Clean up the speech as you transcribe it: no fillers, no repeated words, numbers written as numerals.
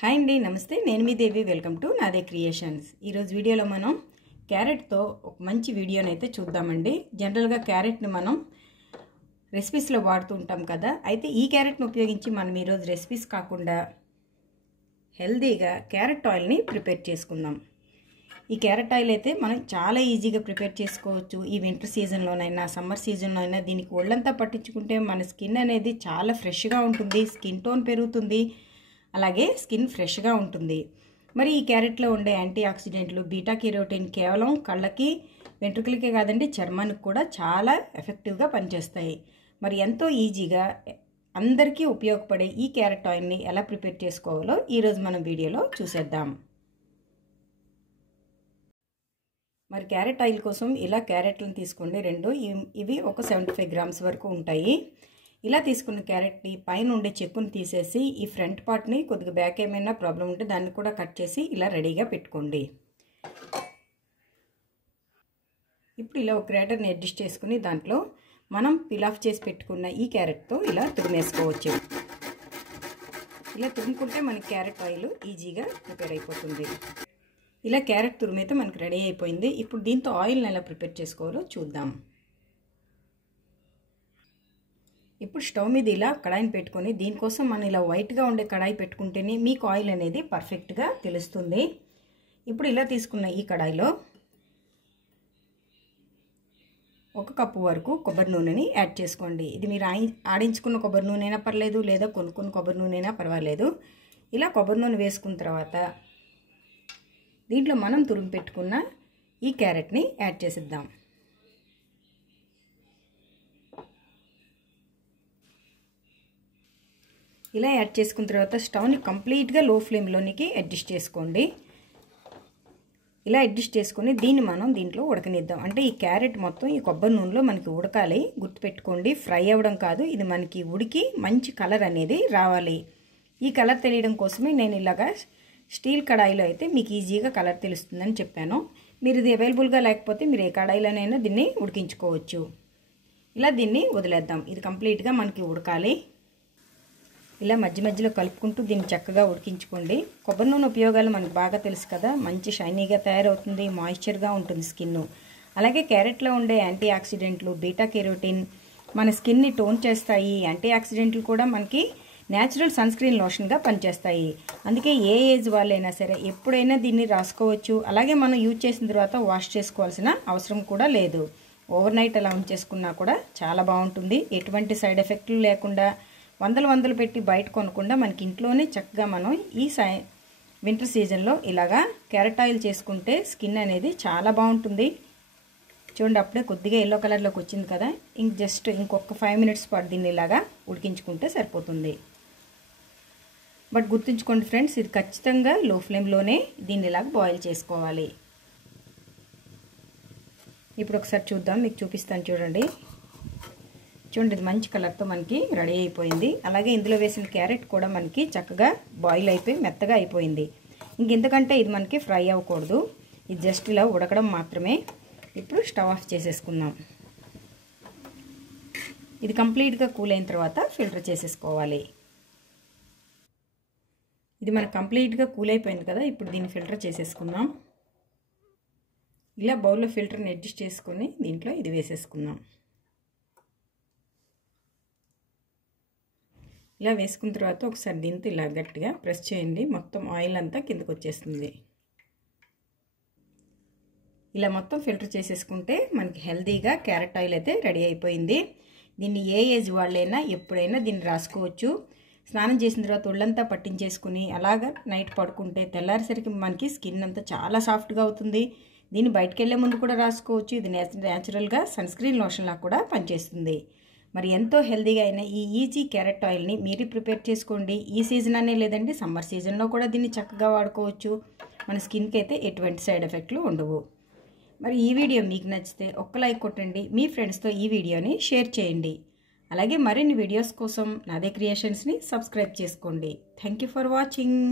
Hi అండి, నమస్తే. నేను మీ దేవి. వెల్కమ్ టు నాదే క్రియేషన్స్. ఈరోజు వీడియోలో మనం క్యారెట్తో ఒక మంచి వీడియోని అయితే చూద్దామండి. జనరల్గా క్యారెట్ని మనం రెసిపీస్లో వాడుతూ ఉంటాం కదా. అయితే ఈ క్యారెట్ని ఉపయోగించి మనం ఈరోజు రెసిపీస్ కాకుండా హెల్తీగా క్యారెట్ ఆయిల్ని ప్రిపేర్ చేసుకుందాం. ఈ క్యారెట్ ఆయిల్ అయితే మనం చాలా ఈజీగా ప్రిపేర్ చేసుకోవచ్చు. ఈ వింటర్ సీజన్లోనైనా సమ్మర్ సీజన్లో అయినా దీనికి ఒళ్ళంతా పట్టించుకుంటే మన స్కిన్ అనేది చాలా ఫ్రెష్గా ఉంటుంది, స్కిన్ టోన్ పెరుగుతుంది, అలాగే స్కిన్ ఫ్రెష్గా ఉంటుంది. మరి ఈ క్యారెట్లో ఉండే యాంటీ ఆక్సిడెంట్లు బీటా కెరోటిన్ కేవలం కళ్ళకి వెంట్రుకలకే కాదండి, చర్మానికి కూడా చాలా ఎఫెక్టివ్గా పనిచేస్తాయి. మరి ఎంతో ఈజీగా అందరికీ ఉపయోగపడే ఈ క్యారెట్ ఆయిల్ని ఎలా ప్రిపేర్ చేసుకోవాలో ఈరోజు మనం వీడియోలో చూసేద్దాం. మరి క్యారెట్ ఆయిల్ కోసం ఇలా క్యారెట్లను తీసుకోండి. ఇవి ఒక 75 గ్రామ్స్ వరకు ఉంటాయి. ఇలా తీసుకున్న క్యారెట్ని పైన ఉండే చెక్కుని తీసేసి ఈ ఫ్రంట్ పార్ట్ని కొద్దిగా బ్యాక్ ఏమైనా ప్రాబ్లం ఉంటే దాన్ని కూడా కట్ చేసి ఇలా రెడీగా పెట్టుకోండి. ఇప్పుడు ఇలా ఒక గ్రేటర్ని అడ్జస్ట్ చేసుకుని దాంట్లో మనం పీల్ ఆఫ్ చేసి పెట్టుకున్న ఈ క్యారెట్తో ఇలా తురిమేసుకోవచ్చు. ఇలా తురుముకుంటే మనకి క్యారెట్ ఆయిల్ ఈజీగా ప్రిపేర్ అయిపోతుంది. ఇలా క్యారెట్ తురిమైతే మనకి రెడీ అయిపోయింది. ఇప్పుడు దీంతో ఆయిల్ని ఎలా ప్రిపేర్ చేసుకోవాలో చూద్దాం. ఇప్పుడు స్టవ్ మీద ఇలా కడాయిని పెట్టుకొని, దీనికోసం మనం ఇలా వైట్గా ఉండే కడాయి పెట్టుకుంటేనే మీకు ఆయిల్ అనేది పర్ఫెక్ట్గా తెలుస్తుంది. ఇప్పుడు ఇలా తీసుకున్న ఈ కడాయిలో 1 కప్పు వరకు కొబ్బరి నూనెని యాడ్ చేసుకోండి. ఇది మీరు ఆడించుకున్న కొబ్బరి నూనె అయినా పర్లేదు, లేదా కొనుక్కున్న కొబ్బరి నూనె అయినా పర్వాలేదు. ఇలా కొబ్బరి నూనె వేసుకున్న తర్వాత దీంట్లో మనం తురిమి పెట్టుకున్న ఈ క్యారెట్ని యాడ్ చేసిద్దాం. ఇలా యాడ్ చేసుకున్న తర్వాత స్టవ్ని కంప్లీట్గా లో ఫ్లేమ్లోనికి అడ్జస్ట్ చేసుకోండి. ఇలా అడ్జస్ట్ చేసుకుని దీన్ని మనం దీంట్లో ఉడకనిద్దాం. అంటే ఈ క్యారెట్ మొత్తం ఈ కొబ్బరి నూనెలో మనకి ఉడకాలి. గుర్తుపెట్టుకోండి, ఫ్రై అవ్వడం కాదు, ఇది మనకి ఉడికి మంచి కలర్ అనేది రావాలి. ఈ కలర్ తెలియడం కోసమే నేను ఇలాగా స్టీల్ కడాయిలో అయితే మీకు ఈజీగా కలర్ తెలుస్తుందని చెప్పాను. మీరు ఇది అవైలబుల్గా లేకపోతే మీరు ఏ కడాయిలోనైనా దీన్ని ఉడికించుకోవచ్చు. ఇలా దీన్ని వదిలేద్దాం. ఇది కంప్లీట్గా మనకి ఉడకాలి. ఇలా మధ్య మధ్యలో కలుపుకుంటూ దీన్ని చక్కగా ఉడికించుకోండి. కొబ్బరి నూనె ఉపయోగాలు మనకు బాగా తెలుసు కదా. మంచి షైనీగా తయారవుతుంది, మాయిశ్చర్గా ఉంటుంది స్కిన్. అలాగే క్యారెట్లో ఉండే యాంటీ ఆక్సిడెంట్లు బీటా కెరోటిన్ మన స్కిన్ని టోన్ చేస్తాయి. యాంటీ ఆక్సిడెంట్లు కూడా మనకి న్యాచురల్ సన్ స్క్రీన్ లోషన్గా పనిచేస్తాయి. అందుకే ఏ ఏజ్ వాళ్ళైనా సరే ఎప్పుడైనా దీన్ని రాసుకోవచ్చు. అలాగే మనం యూజ్ చేసిన తర్వాత వాష్ చేసుకోవాల్సిన అవసరం కూడా లేదు. ఓవర్ నైట్ అలా ఉంచేసుకున్నా కూడా చాలా బాగుంటుంది. ఎటువంటి సైడ్ ఎఫెక్ట్లు లేకుండా వందలు పెట్టి బయట కొనకుండా మనకి ఇంట్లోనే చక్కగా మనం ఈ వింటర్ సీజన్లో ఇలాగా క్యారెట్ ఆయిల్ చేసుకుంటే స్కిన్ అనేది చాలా బాగుంటుంది. చూడండి, అప్పుడే కొద్దిగా ఎల్లో కలర్లోకి వచ్చింది కదా. ఇంకొక 5 మినిట్స్ పాటు దీన్ని ఇలాగా ఉడికించుకుంటే సరిపోతుంది. బట్ గుర్తుంచుకోండి ఫ్రెండ్స్, ఇది ఖచ్చితంగా లో ఫ్లేమ్లోనే దీన్ని ఇలాగ బాయిల్ చేసుకోవాలి. ఇప్పుడు ఒకసారి చూద్దాం, మీకు చూపిస్తాను చూడండి. ఇది మంచి కలర్తో మనకి రెడీ అయిపోయింది. అలాగే ఇందులో వేసిన క్యారెట్ కూడా మనకి చక్కగా బాయిల్ అయిపోయి మెత్తగా అయిపోయింది. ఇంకెందుకంటే ఇది మనకి ఫ్రై అవ్వకూడదు, ఇది జస్ట్ ఇలా ఉడకడం మాత్రమే. ఇప్పుడు స్టవ్ ఆఫ్ చేసేసుకుందాం. ఇది కంప్లీట్గా కూల్ అయిన తర్వాత ఫిల్టర్ చేసేసుకోవాలి. ఇది మనకు కంప్లీట్గా కూల్ అయిపోయింది కదా. ఇప్పుడు దీన్ని ఫిల్టర్ చేసేసుకుందాం. ఇలా బౌల్లో ఫిల్టర్ని అడ్జస్ట్ చేసుకొని దీంట్లో ఇది వేసేసుకుందాం. ఇలా వేసుకున్న తర్వాత ఒకసారి దీంతో ఇలా గట్టిగా ప్రెస్ చేయండి. మొత్తం ఆయిల్ అంతా కిందకు వచ్చేస్తుంది. ఇలా మొత్తం ఫిల్టర్ చేసేసుకుంటే మనకి హెల్తీగా క్యారెట్ ఆయిల్ అయితే రెడీ అయిపోయింది. దీన్ని ఏ ఏజ్ వాళ్ళైనా ఎప్పుడైనా దీన్ని రాసుకోవచ్చు. స్నానం చేసిన తర్వాత ఒళ్ళంతా పట్టించేసుకుని అలాగా నైట్ పడుకుంటే తెల్లారిసరికి మనకి స్కిన్ అంతా చాలా సాఫ్ట్గా అవుతుంది. దీన్ని బయటకు వెళ్ళే ముందు కూడా రాసుకోవచ్చు. ఇది న్యాచురల్గా సన్ స్క్రీన్ లోషన్లా కూడా పనిచేస్తుంది. మరి ఎంతో హెల్తీగా అయిన ఈ ఈజీ క్యారెట్ ఆయిల్ని మీరు ప్రిపేర్ చేసుకోండి. ఈ సీజన్ అనే లేదండి, సమ్మర్ సీజన్లో కూడా దీన్ని చక్కగా వాడుకోవచ్చు. మన స్కిన్కి అయితే ఎటువంటి సైడ్ ఎఫెక్ట్లు ఉండవు. మరి ఈ వీడియో మీకు నచ్చితే ఒక్క లైక్ కొట్టండి. మీ ఫ్రెండ్స్తో ఈ వీడియోని షేర్ చేయండి. అలాగే మరిన్ని వీడియోస్ కోసం నాదే క్రియేషన్స్ని సబ్స్క్రైబ్ చేసుకోండి. Thank you for watching.